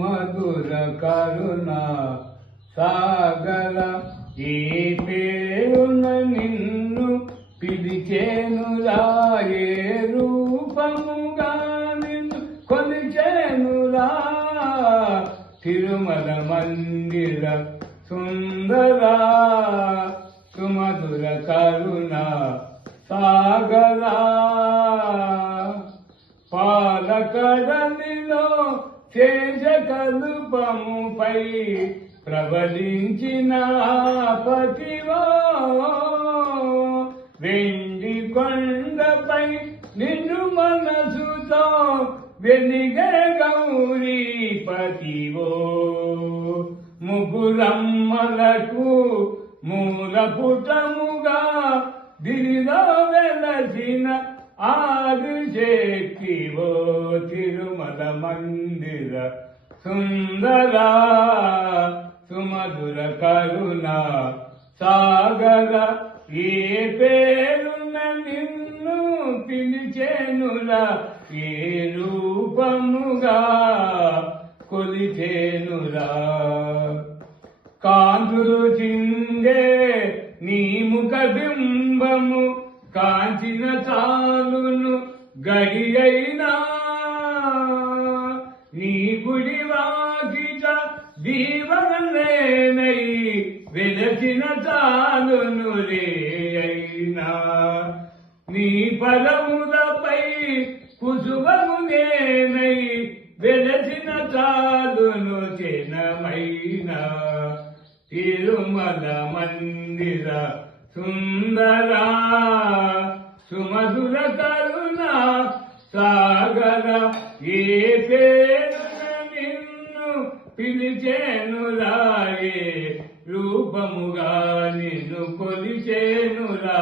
మధుర కరుణ సాగర ఈ పేరున నిన్ను పిలిచేనురా, ఏ రూపముగా నిన్ను కొలిచేనురా. తిరుమల మందిర సుందరా సుమధుర కరుణ సాగరా. పాలకడలిలో శేషకల్పముపై ప్రబలించిన పతివో, వెండి కొండపై నిన్ను మనసుతో వెలిగే గౌరీపతివో. ముగురమ్మలకు మూలపుటముగా దిరిలో వెలసిన ఆదిశక్తివో. తిరుమల మందిర సుందరా సుమధుర కరుణ సాగర ఏ పేరున నిన్ను పిలిచేనురా, ఏ రూపముగా కొలిచేనురా. కాంతులు చిందే నీ ముఖ బింబము కాంచిన చాలును గడి అయినా, నీ గుడి వాకిట దీవనై వెలసిన చాలును రే అయినా. నీ పదములపై కుసుమము నేనై వెలసిన చాలును చెనమైనా. తిరుమల మందిర సుందరా సుమధుర కరుణ సాగర ఏ పేరున నిన్ను పిలిచేనురా, ఏ రూపముగా నిన్ను కొలిచేనురా.